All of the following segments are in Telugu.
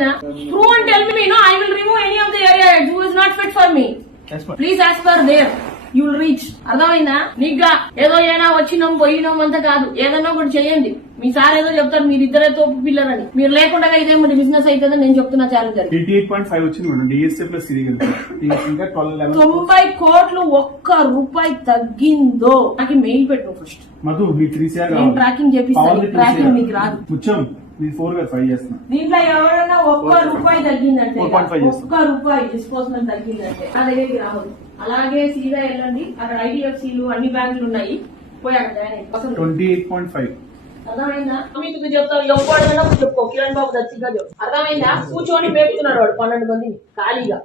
అర్థమైందా true and tell me no I will remove any of the area who is not fit for me. Please as per there you will reach అర్థమైందా? నీగ్గా ఏదో ఏనా వచ్చినాం పోయినాం అంతా కాదు. ఏదన్నా ఒకటి చేయండి. మీ సార్ ఏదో చెప్తారు మీరు ఇద్దరే తోపు పిల్లరని మీరు లేకుండా ఇదే మరి బిజినెస్ అవుతుందని నేను చెప్తున్నా challenger eighty eight point five వచ్చింది మేడం డిఎస్ఏ ప్లస్ ఇది తొంభై కోట్లు ఒక్క రూపాయి తగ్గిందో? నాకు మెయిల్ పెట్టు ఫస్ట్ మధు మీ త్రీ ట్రాకింగ్ చేపిస్తాను. ట్రాకింగ్ మీకు రాదు. మీ ఫోర్గా ఫైవ్ చేస్తున్నా. దీంట్లో ఎవరైనా ఒక్క రూపాయి తగ్గిందంటే 4.5 చేస్తాం. ఒక్క రూపాయి డిస్పోజల్ తగ్గిందంటే నా దగ్గరికి రావద్దు. అలాగే సీదా వెళ్ళండి. అక్కడ ఐడిఎఫ్సీలు అన్ని బ్యాంకులు ఉన్నాయి. పోయి అక్కడ జాయిన్ అయ్యి. Twenty eight point five. అర్థమైందా? మీకు చెప్తాను. ఎవడైనా చెప్పుకో కిరణ్ బాబు దచ్చిగా చెప్పు అర్థమైందా? కూర్చొని మేపుతున్నాడు వాడు పన్నెండు మందిని. ఖాళీగా.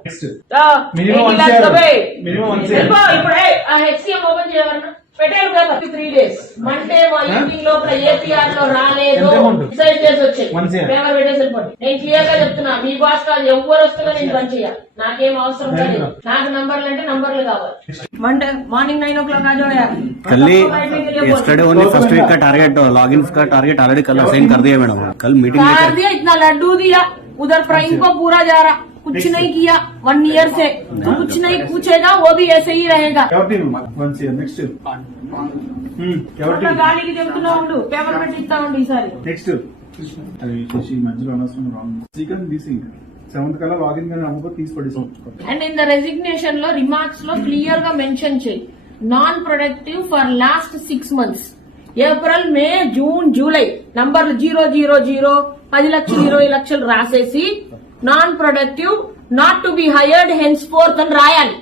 ఇప్పుడు హెచ్సిఎం ఓపెన్ చేయమన్నా పెట్టారు కదా త్రీ డేస్ మండే మా ఈవినింగ్ లోపల ఏపీఆర్ లో రాలేదు ఎంత amount? డిసైడ్ చేసి వచ్చాయి One CR. పేపర్ పెట్టేసి వెళ్ళిపోండి నేను క్లియర్ గా చెప్తున్నా మీ బాస్ కాదు ఎవరు వస్తుందో నేను పని చేయాలి నాకేం అవసరం Right, లేదు ma'am. నాకు నంబర్లు అంటే నంబర్లు కావాలి Monday morning nine o'clock आ कल ही yesterday only फर्स्ट वीक का टारगेट लॉगिन का टारगेट ऑलरेडी कल असाइन कर दिया मैडम कल मीटिंग कार लेकर दिया इतना लड्डू दिया उधर प्राइम को पूरा जा रहा कुछ नहीं किया वन ईयर से तो कुछ नहीं पूछेगा वो भी ऐसे ही रहेगा ఎవరి టీం వన్ సిఆర్ నెక్స్ట్ ఎవరి అట్లా టీం గాలికి చెబుతున్నా ఉండు పేపర్ పెట్టి ఇస్తా ఉండు ఈసారి నెక్స్ట్ అది చేసి మధ్యలో అనవసరం రాంగ్ సీక్రెట్ తీసి సెవెంత్ కల్లా లాగిన్ కానీ అమ్ముకో తీసి పడేసాం అండ్ ఇన్ ద రెసిగ్నేషన్ లో రిమార్క్స్ లో క్లియర్ గా మెన్షన్ చేయి non productive for last six months April May June July నంబర్లు జీరో జీరో జీరో పది లక్షలు ఇరవై లక్షలు రాసేసి non productive not to be hired henceforth అని రాయాలి.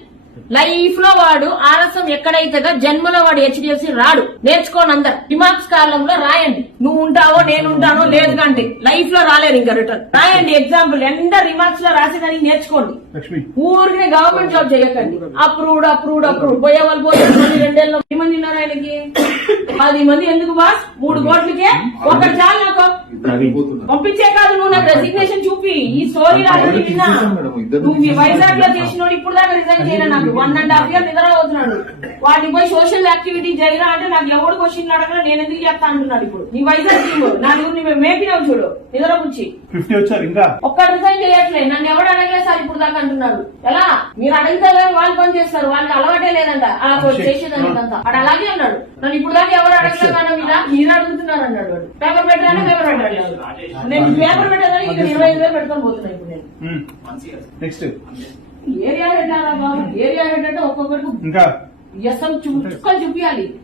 లైఫ్లో వాడు ఆలస్యం ఎక్కడైతే జన్మలో వాడు హెచ్డిఎఫ్సి రాడు. నేర్చుకోని అందరు. రిమార్క్స్ కాలంలో రాయండి. నువ్వు ఉంటావో నేను ఉంటానో లేదు కంటే లైఫ్లో రాలేరు ఇంకా రిటర్న్ రాయండి ఎగ్జాంపుల్ ఎంత రిమార్క్స్లో రాసేదానికి నేర్చుకోండి. ఊరికే గవర్నమెంట్ జాబ్ చేయకండి. అప్రూవ్డ్ అప్రూవ్డ్ అప్రూవ్డ్ పోయే వాళ్ళు పోయే రెండేళ్ళు మంది ఉన్నారు ఆయనకి. పది మంది ఎందుకు బాస్ మూడు కోట్లకే? ఒక్కటి చాలు నాకు. పంపించే కాదు నువ్వు నాకు రెసిగ్నేషన్ చూపి ఈ స్టోరీ విన్నా. నువ్వు ఈ వైజాగ్లో చేసినోడు ఇప్పుడు దాకా రిజైన్ చేయలే నాకు. వన్ అండ్ హాఫ్ ఇయర్ నిద్ర అవుతున్నాడు వాడిని పోయి సోషల్ యాక్టివిటీ చేయరా అంటే నాకు ఎవడు క్వశ్చన్ అడగరా నేను ఎందుకు చెప్తా అంటున్నాడు ఇప్పుడు. నీ వైజాగ్ టీమ్ నలుగురిని మేము మేపినావు చూడు. నిద్ర పుచ్చి ఫిఫ్టీ వచ్చారు ఇంకా? ఒక్క రిజైన్ చేయట్లేదు. నన్ను ఎవడు అడగలేదు సార్ ఇప్పుడు దాకా అంటున్నాడు. ఎలా? మీరు అడిగితే వాళ్ళు పని చేస్తారు. వాళ్ళకి అలవాటే లేదంట. అలా చేసేదానికంతా వాడు అలాగే అన్నాడు. నన్ను ఇప్పుడు దాకా ఎవరు అడగలేదు అన్న మీద మీరు అడుగుతున్నారు అన్నాడు వాడు. పేపర్ పెట్టాలని పేపర్ పెట్టలేదు నేను పేపర్ పెట్టేదానికి ఇక్కడ ఇరవై ఐదు వేలు పెట్టుకొని పోతున్నా ఇప్పుడు నేను. నెక్స్ట్ ఏరియా హెడ్ అలా బాబు? ఏరియా హెడ్ అంటే ఒక్కొక్కరికి ఇంకా? ఎస్ఎం చుక్కలు చూపించాలి